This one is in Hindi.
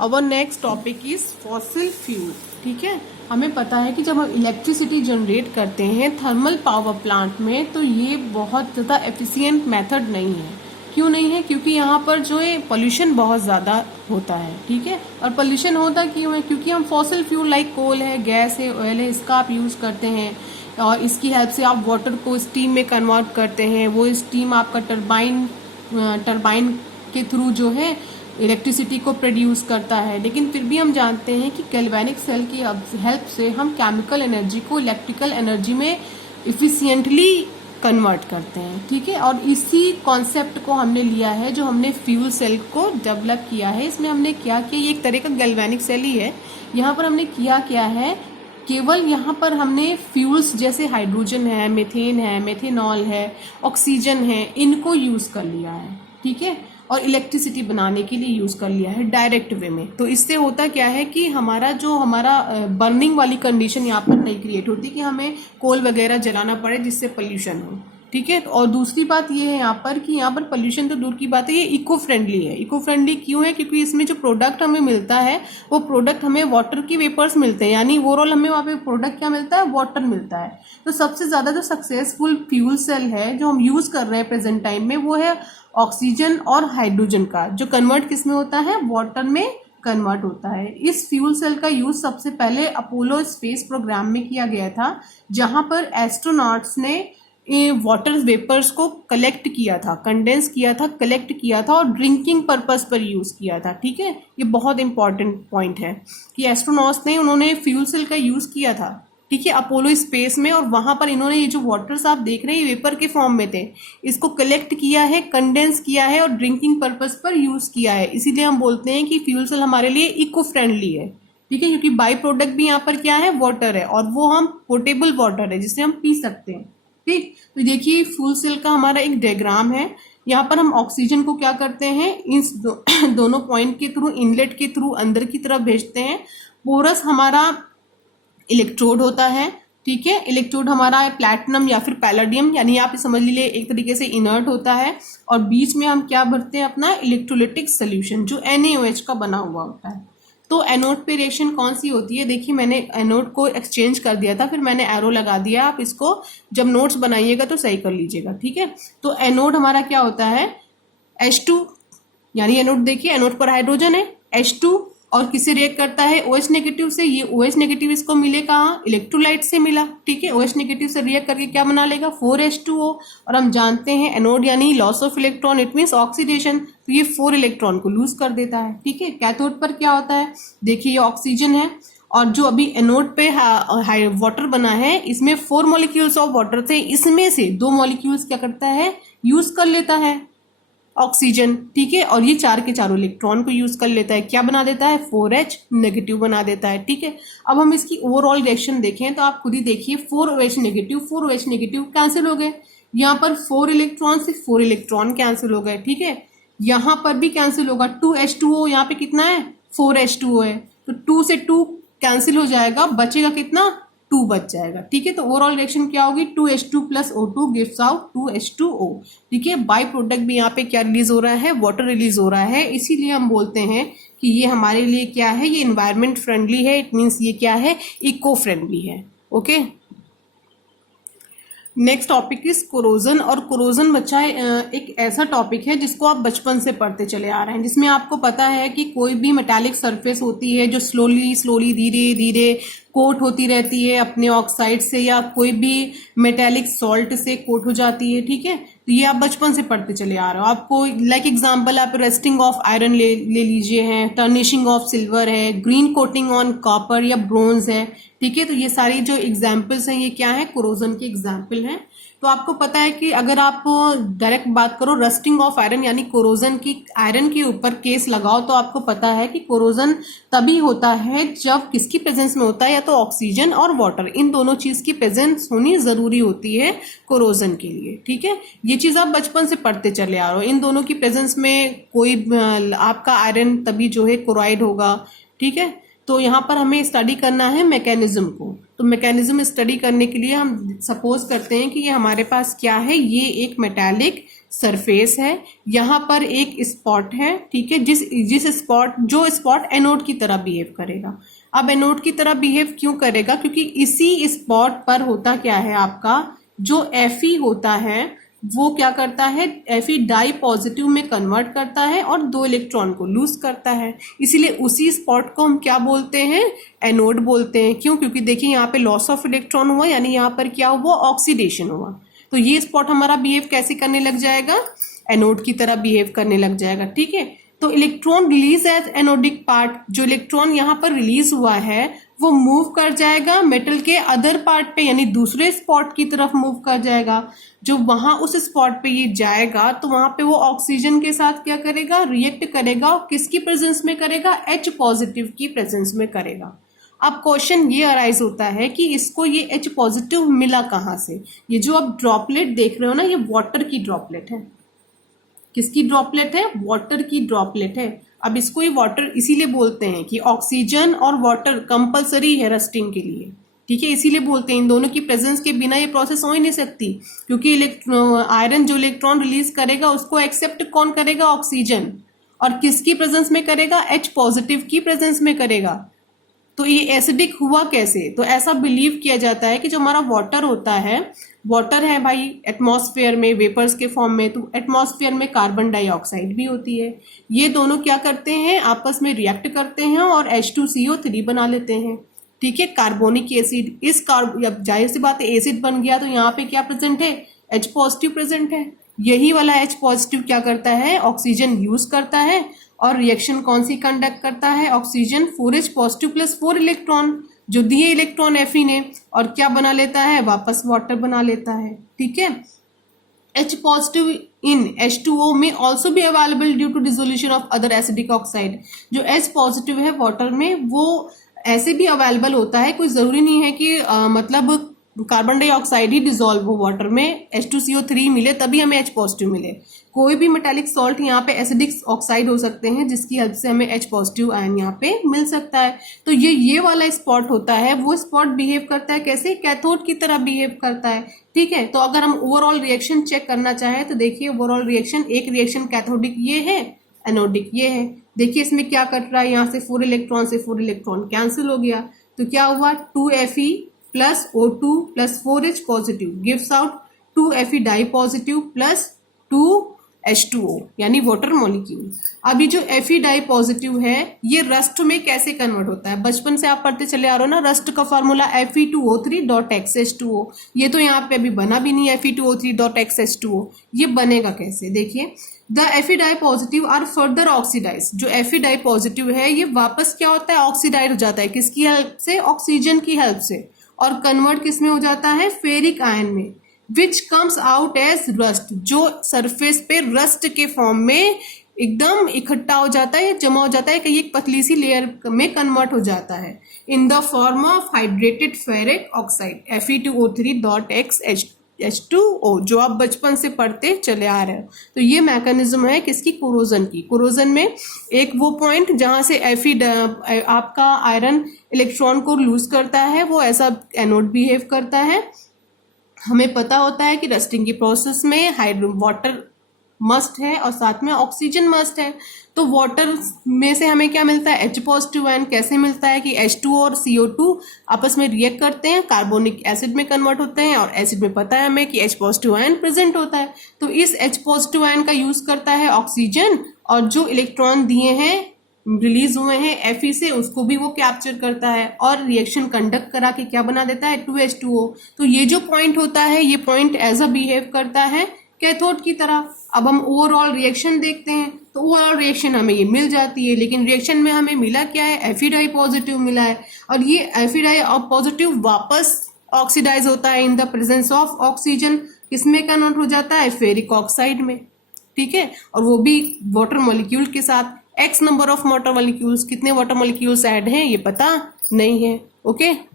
Our next topic is fossil fuel. ठीक है, हमें पता है कि जब हम इलेक्ट्रिसिटी जनरेट करते हैं थर्मल पावर प्लांट में, तो ये बहुत ज़्यादा एफिशिएंट मेथड नहीं है। क्यों नहीं है? क्योंकि यहाँ पर जो है पोल्यूशन बहुत ज़्यादा होता है। ठीक है, और पोल्यूशन होता क्यों है? क्योंकि हम फॉसिल फ्यूल लाइक कोल है, गैस है, ऑयल है, इसका आप यूज़ करते हैं और इसकी हेल्प से आप वाटर को स्टीम में कन्वर्ट करते हैं। वो स्टीम आपका टरबाइन के थ्रू जो है इलेक्ट्रिसिटी को प्रोड्यूस करता है। लेकिन फिर भी हम जानते हैं कि गैल्वेनिक सेल की हेल्प से हम केमिकल एनर्जी को इलेक्ट्रिकल एनर्जी में इफिशिएंटली कन्वर्ट करते हैं। ठीक है, और इसी कॉन्सेप्ट को हमने लिया है जो हमने फ्यूल सेल को डेवलप किया है। इसमें हमने क्या किया, ये एक तरह का गैल्वेनिक सेल ही है। यहाँ पर हमने किया क्या है, केवल यहाँ पर हमने फ्यूल्स जैसे हाइड्रोजन है, मीथेन है, मेथेनॉल है, ऑक्सीजन है, इनको यूज कर लिया है। ठीक है, और इलेक्ट्रिसिटी बनाने के लिए यूज कर लिया है डायरेक्ट वे में। तो इससे होता क्या है कि हमारा बर्निंग वाली कंडीशन यहाँ पर नहीं क्रिएट होती कि हमें कोल वगैरह जलाना पड़े जिससे पोल्यूशन हो। ठीक है, और दूसरी बात ये है यहाँ पर कि यहाँ पर पोल्यूशन तो दूर की बात है, ये इको फ्रेंडली है। इको फ्रेंडली क्यों है? क्योंकि इसमें जो प्रोडक्ट हमें मिलता है वो प्रोडक्ट हमें वाटर की वेपर्स मिलते हैं, यानी ओवरऑल हमें वहाँ पे प्रोडक्ट क्या मिलता है, वाटर मिलता है। तो सबसे ज्यादा जो सक्सेसफुल फ्यूल सेल है जो हम यूज कर रहे हैं प्रेजेंट टाइम में, वो है ऑक्सीजन और हाइड्रोजन का, जो कन्वर्ट किस में होता है, वाटर में कन्वर्ट होता है। इस फ्यूल सेल का यूज सबसे पहले अपोलो स्पेस प्रोग्राम में किया गया था, जहां पर एस्ट्रोनॉट्स ने वाटर वेपर्स को कलेक्ट किया था, कंडेंस किया था, कलेक्ट किया था और ड्रिंकिंग पर्पस पर यूज किया था। ठीक है, ये बहुत इंपॉर्टेंट पॉइंट है कि एस्ट्रोनॉट्स ने उन्होंने फ्यूल सेल का यूज किया था। ठीक है, अपोलो स्पेस में, और वहां पर इन्होंने ये जो वाटर्स आप देख रहे हैं ये वेपर के फॉर्म में थे, इसको कलेक्ट किया है, कंडेंस किया है और ड्रिंकिंग पर्पस पर यूज किया है। इसीलिए हम बोलते हैं कि फ्यूल सेल हमारे लिए इको फ्रेंडली है। ठीक है, क्योंकि बाई प्रोडक्ट भी यहाँ पर क्या है, वाटर है, और वो हम पोर्टेबल वाटर है जिसे हम पी सकते हैं। ठीक, तो देखिए फ्यूल सेल का हमारा एक डायग्राम है। यहाँ पर हम ऑक्सीजन को क्या करते हैं, इन दोनों पॉइंट के थ्रू, इनलेट के थ्रू अंदर की तरफ भेजते हैं। पोरस हमारा इलेक्ट्रोड होता है। ठीक है, इलेक्ट्रोड हमारा प्लैटिनम या फिर पैलेडियम, यानी आप समझ लीजिए एक तरीके से इनर्ट होता है, और बीच में हम क्या भरते हैं, अपना इलेक्ट्रोलिटिक सोल्यूशन जो NaOH का बना हुआ होता है। तो एनोड पे रिएक्शन कौन सी होती है, देखिए मैंने एनोड को एक्सचेंज कर दिया था, फिर मैंने एरो लगा दिया, आप इसको जब नोट्स बनाइएगा तो सही कर लीजिएगा। ठीक है, तो एनोड हमारा क्या होता है, H2, यानी एनोड देखिए, एनोड पर हाइड्रोजन है H2, और किसे रिएक्ट करता है, OH नेगेटिव से। ये OH नेगेटिव इसको मिले कहाँ, इलेक्ट्रोलाइट से मिला। ठीक है, OH नेगेटिव से रिएक्ट करके क्या बना लेगा, 4H2O, और हम जानते हैं एनोड यानी loss of electron, it means oxidation, तो ये 4 इलेक्ट्रॉन को लूज कर देता है। ठीक है, कैथोड पर क्या होता है, देखिए ये ऑक्सीजन है, और जो अभी एनोड पे वाटर बना है, इसमें 4 मॉलिक्यूल्स ऑफ वाटर थे, इसमें से 2 मॉलिक्यूल्स क्या करता है, यूज कर लेता है ऑक्सीजन। ठीक है, और ये 4 के चारों इलेक्ट्रॉन को यूज कर लेता है, क्या बना देता है, 4H नेगेटिव बना देता है। ठीक है, अब हम इसकी ओवरऑल रिएक्शन देखें तो आप खुद ही देखिए, 4OH नेगेटिव कैंसिल हो गए, यहाँ पर 4 इलेक्ट्रॉन से 4 इलेक्ट्रॉन कैंसिल हो गए। ठीक है, यहाँ पर भी कैंसिल होगा, 2H2O, यहाँ पे कितना है, 4H2O है, तो 2 से 2 कैंसिल हो जाएगा, बचेगा कितना, 2 बच जाएगा। ठीक है, तो ओवरऑल रिएक्शन क्या होगी, 2H2 plus O2 gives out 2H2O। ठीक है, बाई प्रोडक्ट भी यहाँ पे क्या रिलीज हो रहा है, वाटर रिलीज हो रहा है। इसीलिए हम बोलते हैं कि ये हमारे लिए क्या है, ये इन्वायरमेंट फ्रेंडली है, इट मीन्स ये क्या है, इको फ्रेंडली है। Okay, next topic is corrosion. और कोरोजन बच्चा एक ऐसा टॉपिक है जिसको आप बचपन से पढ़ते चले आ रहे हैं, जिसमें आपको पता है कि कोई भी मेटालिक सरफेस होती है जो स्लोली धीरे धीरे कोट होती रहती है अपने ऑक्साइड से या कोई भी मेटालिक सॉल्ट से कोट हो जाती है। ठीक है, तो ये आप बचपन से पढ़ते चले आ रहे हो। आपको लाइक एग्जांपल आप रेस्टिंग ऑफ आयरन ले लीजिए है, टर्निशिंग ऑफ सिल्वर है, ग्रीन कोटिंग ऑन कॉपर या ब्रोंज है। ठीक है, तो ये सारी जो एग्जाम्पल्स हैं ये क्या है, कोरोजन के एग्जाम्पल हैं। तो आपको पता है कि अगर आप डायरेक्ट बात करो रस्टिंग ऑफ आयरन यानी कोरोजन की, आयरन के ऊपर केस लगाओ, तो आपको पता है कि कोरोजन तभी होता है जब किसकी प्रेजेंस में होता है, या तो ऑक्सीजन और वाटर, इन दोनों चीज की प्रेजेंस होनी जरूरी होती है कोरोजन के लिए। ठीक है, ये चीज आप बचपन से पढ़ते चले आ रहे हो, इन दोनों की प्रेजेंस में कोई आपका आयरन तभी जो है क्लोराइड होगा। ठीक है, तो यहाँ पर हमें स्टडी करना है मैकेनिज्म को। तो मैकेनिज्म स्टडी करने के लिए हम सपोज करते हैं कि ये हमारे पास क्या है, ये एक मेटालिक सरफेस है, यहाँ पर एक स्पॉट है, ठीक है, जो स्पॉट एनोड की तरह बिहेव करेगा। अब एनोड की तरह बिहेव क्यों करेगा? क्योंकि इसी स्पॉट पर होता क्या है, आपका जो Fe होता है वो क्या करता है, Fe डाई पॉजिटिव में कन्वर्ट करता है और 2 इलेक्ट्रॉन को लूज करता है। इसीलिए उसी स्पॉट को हम क्या बोलते हैं, एनोड बोलते हैं। क्यों? क्योंकि देखिए यहाँ पे लॉस ऑफ इलेक्ट्रॉन हुआ, यानी यहाँ पर क्या हुआ, ऑक्सीडेशन हुआ। तो ये स्पॉट हमारा बिहेव कैसे करने लग जाएगा, एनोड की तरह बिहेव करने लग जाएगा, ठीक है। तो electron release as anodic part, जो इलेक्ट्रॉन यहाँ पर रिलीज हुआ है वो मूव कर जाएगा मेटल के अदर पार्ट पे, यानी दूसरे स्पॉट की तरफ मूव कर जाएगा। जो वहां उस स्पॉट पे ये जाएगा तो वहां पे वो ऑक्सीजन के साथ क्या करेगा, रिएक्ट करेगा। किसकी प्रेजेंस में करेगा, H पॉजिटिव की प्रेजेंस में करेगा। अब क्वेश्चन ये अराइज होता है कि इसको ये H पॉजिटिव मिला कहाँ से। ये जो आप ड्रॉपलेट देख रहे हो ना, ये वाटर की ड्रॉपलेट है। किसकी ड्रॉपलेट है, वाटर की ड्रॉपलेट है। अब इसको ये वाटर इसीलिए बोलते हैं कि ऑक्सीजन और वाटर कंपलसरी है रस्टिंग के लिए, ठीक है। इसीलिए बोलते हैं इन दोनों की प्रेजेंस के बिना ये प्रोसेस हो ही नहीं सकती, क्योंकि आयरन जो इलेक्ट्रॉन रिलीज करेगा उसको एक्सेप्ट कौन करेगा, ऑक्सीजन। और किसकी प्रेजेंस में करेगा, H पॉजिटिव की प्रेजेंस में करेगा। तो ये एसिडिक हुआ कैसे, तो ऐसा बिलीव किया जाता है कि जो हमारा वाटर होता है, वाटर है भाई एटमॉस्फेयर में वेपर्स के फॉर्म में, तो एटमॉस्फेयर में कार्बन डाइऑक्साइड भी होती है। ये दोनों क्या करते हैं, आपस में रिएक्ट करते हैं और H2CO3 बना लेते हैं, ठीक है, कार्बोनिक एसिड। इस जाहिर सी बात है एसिड बन गया तो यहाँ पे क्या प्रेजेंट है, H पॉजिटिव प्रेजेंट है। यही वाला H पॉजिटिव क्या करता है, ऑक्सीजन यूज करता है और रिएक्शन कौन सी कंडक्ट करता है, oxygen 4H positive plus 4 electron जो दिए इलेक्ट्रॉन Fe ने, और क्या बना लेता है, वापस वाटर बना लेता है, ठीक है। H पॉजिटिव इन H2O में ऑल्सो भी available due to dissolution of other acidic oxide. जो H पॉजिटिव है वाटर में वो ऐसे भी अवेलेबल होता है, कोई जरूरी नहीं है कि मतलब कार्बन डाइऑक्साइड ही डिसॉल्व हो वाटर में, H2CO3 मिले तभी हमें H पॉजिटिव मिले। कोई भी मेटालिक सॉल्ट यहाँ पे एसिडिक ऑक्साइड हो सकते हैं जिसकी हेल्प से हमें H पॉजिटिव आयन यहाँ पे मिल सकता है। तो ये वाला स्पॉट होता है, वो स्पॉट बिहेव करता है कैसे, कैथोड की तरह बिहेव करता है, ठीक है। तो अगर हम ओवरऑल रिएक्शन चेक करना चाहें तो देखिए ओवरऑल रिएक्शन, एक रिएक्शन कैथोडिक ये है, एनोडिक ये है। देखिए इसमें क्या कट रहा है, यहाँ से 4 इलेक्ट्रॉन से 4 इलेक्ट्रॉन कैंसिल हो गया, तो क्या हुआ 2Fe plus O2 plus 4H positive gives out 2Fe di positive plus 2H2O यानी वाटर मॉलिक्यूल। अभी जो Fe डाई पॉजिटिव है ये रस्ट में कैसे कन्वर्ट होता है, बचपन से आप पढ़ते चले आ रहे हो ना, रस्ट का फॉर्मूला Fe2O3.XH2O। ये तो यहाँ पे अभी बना भी नहीं है Fe2O3.XH2O, ये बनेगा कैसे, देखिए the Fe di positive are further oxidise. जो Fe डाई पॉजिटिव है ये वापस क्या होता है, ऑक्सीडाइज हो जाता है, किसकी हेल्प से, ऑक्सीजन की हेल्प से, और कन्वर्ट किस में हो जाता है, फेरिक आयन में, which comes out as rust. जो सरफेस पे रस्ट के फॉर्म में एकदम इकट्ठा हो जाता है, जमा हो जाता है, कहीं एक पतली सी लेयर में कन्वर्ट हो जाता है in the form of hydrated ferric oxide Fe2O3.XH2O, जो आप बचपन से पढ़ते चले आ रहे हो। तो ये मैकेनिज्म है किसकी, कोरोजन की। कोरोजन में एक वो पॉइंट जहां से आपका आयरन इलेक्ट्रॉन को लूज करता है वो ऐसा एनोड बिहेव करता है। हमें पता होता है कि रस्टिंग की प्रोसेस में वाटर मस्ट है और साथ में ऑक्सीजन मस्ट है। तो वाटर में से हमें क्या मिलता है, H पॉजिटिव आयन। कैसे मिलता है कि H2 और CO2 आपस में रिएक्ट करते हैं, कार्बोनिक एसिड में कन्वर्ट होते हैं, और एसिड में पता है हमें कि H पॉजिटिव आयन प्रेजेंट होता है। तो इस H पॉजिटिव आयन का यूज करता है ऑक्सीजन, और जो इलेक्ट्रॉन दिए हैं रिलीज हुए हैं Fe से उसको भी वो कैप्चर करता है और रिएक्शन कंडक्ट करा के क्या बना देता है, 2H2O। तो ये जो पॉइंट होता है ये पॉइंट एज अ बिहेव करता है कैथोड की तरह। अब हम ओवरऑल रिएक्शन देखते हैं तो ओवरऑल रिएक्शन हमें ये मिल जाती है, लेकिन रिएक्शन में हमें मिला क्या है, Fe डाई पॉजिटिव मिला है, और ये Fe डाई पॉजिटिव वापस ऑक्सीडाइज होता है in the presence of oxygen. किसमें कन्वर्ट हो जाता है, फेरिक ऑक्साइड में, ठीक है, और वो भी वाटर मॉलिक्यूल के साथ। X number of water molecules, कितने वाटर मॉलिक्यूल्स ऐड हैं ये पता नहीं है, ओके।